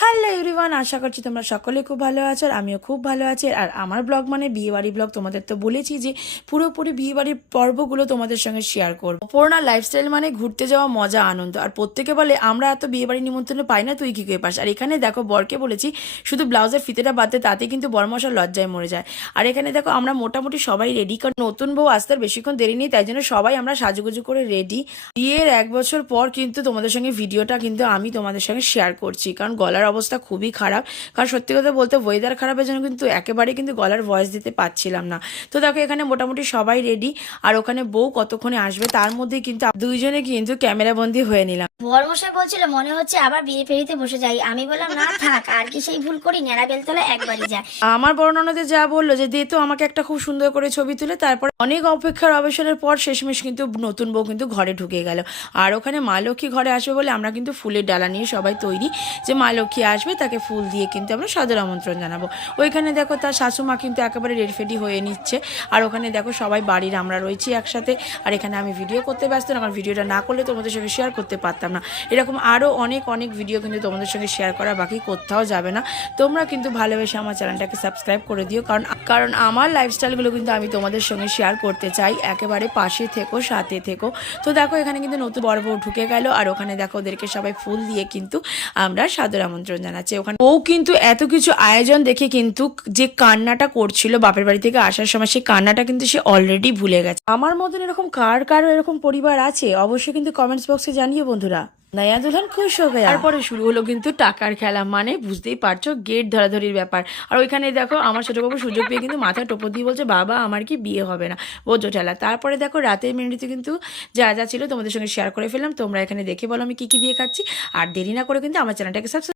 Hello everyone, আশা করছি তোমরা সকলে খুব ভালো আছো আর আমিও খুব ভালো আছি। আর আমার ব্লগ মানে বিয়েবাড়ি ব্লগ। তোমাদের তো বলেছি যে পুরোপুরি বিয়েবাড়ির পর্বগুলো তোমাদের সঙ্গে শেয়ার করবো। অপর্ণা লাইফস্টাইল মানে ঘুরতে যাওয়া, মজা, আনন্দ। আর প্রত্যেকে বলে আমরা এত বিয়েবাড়ি নিমন্ত্রণ পাই না, তুই কি করে পাস? আর এখানে দেখো বরকে বলেছি শুধু ব্লাউজের ফিতেটা বাদতে, তাতে কিন্তু বরমশার লজ্জায় মরে যায়। আর এখানে দেখো আমরা মোটামুটি সবাই রেডি, কারণ নতুন বউ আসতে আর বেশিক্ষণ দেরি নেই, তাই জন্য সবাই আমরা সাজুগুজু করে রেডি। বিয়ের 1 বছর পর কিন্তু তোমাদের সঙ্গে ভিডিওটা কিন্তু আমি তোমাদের সঙ্গে শেয়ার করছি, কারণ গলার অবস্থা খুবই খারাপ। কারণ সত্যি কথা বলতে ওয়েদার খারাপের জন্য কিন্তু একেবারে কিন্তু গলার ভয়েস দিতে পারছিলাম না। তো দেখো এখানে মোটামুটি সবাই রেডি, আর ওখানে বউ কতক্ষণে আসবে তার মধ্যে কিন্তু দুইজনে কিন্তু ক্যামেরা বন্দি হয়ে নিলাম। বরমশাই বলছিল মনে হচ্ছে আবার বিয়ে ফেরিতে বসে যাই। আমি বললাম না থাক, আর কি সেই ভুল করি, নেড়া বেলতলা একবারই যায়। আমার বড় ননদে যা বললো যে দে তো আমাকে একটা খুব সুন্দর করে ছবি তুলে। তারপর অনেক অপেক্ষার অবসরের পর শেষমেশ কিন্তু নতুন বউ কিন্তু ঘরে ঢুকে গেল। আর ওখানে মা লক্ষ্মী ঘরে আসবে বলে আমরা কিন্তু ফুলের ডালা নিয়ে সবাই তৈরি, যে মা লক্ষ্মী আসবে তাকে ফুল দিয়ে কিন্তু আমরা সাদর আমন্ত্রণ জানাবো। ওইখানে দেখো তার শাশুমা কিন্তু একেবারে রেডি হয়ে নিচ্ছে। আর ওখানে দেখো সবাই বাড়ির আমরা রয়েছি একসাথে। আর এখানে আমি ভিডিও করতে ব্যস্ত না, কারণ ভিডিওটা না করলে তোমাদের সঙ্গে শেয়ার করতে পারতাম না। এরকম আরও অনেক অনেক ভিডিও কিন্তু তোমাদের সঙ্গে শেয়ার করা বাকি, কোথাও যাবে না। তোমরা কিন্তু ভালোবেসে আমার চ্যানেলটাকে সাবস্ক্রাইব করে দিও, কারণ আমার লাইফস্টাইলগুলো কিন্তু আমি তোমাদের সঙ্গে শেয়ার করতে চাই। একেবারে পাশে থেকো, সাথে থেকো। তো দেখো এখানে কিন্তু নতুন বড় বউ ঢুকে গেল, আর ওখানে দেখো ওদেরকে সবাই ফুল দিয়ে কিন্তু আমরা সাদর আমন্ত্রণ জানাচ্ছি। ওখানে বউ কিন্তু এত কিছু আয়োজন দেখে কিন্তু যে কান্নাটা করছিল বাপের বাড়ি থেকে আসার সময়, সেই কান্নাটা কিন্তু সে অলরেডি ভুলে গেছে। আমার মতন এরকম কারো এরকম পরিবার আছে অবশ্যই কিন্তু কমেন্টস বক্সে জানিও বন্ধুরা। নয়া দুলহান খুশ হয়ে গেল। তারপরে শুরু হলো কিন্তু টাকার খেলা, মানে বুঝতেই পারছো গেট ধরাধরির ব্যাপার। আর ওইখানে দেখো আমার ছোট বাবু সুযোগ পেয়ে কিন্তু মাথায় টোপো দিয়ে বলছে বাবা আমার কি বিয়ে হবে না, বোঝো ঠেলা। তারপরে দেখো রাতের মেনুতে কিন্তু যা যা ছিল তোমাদের সঙ্গে শেয়ার করে ফেললাম। তোমরা এখানে দেখে বলো আমি কি কি দিয়ে খাচ্ছি। আর দেরি না করে কিন্তু আমার চ্যানেলটাকে সাবস্ক্রাইব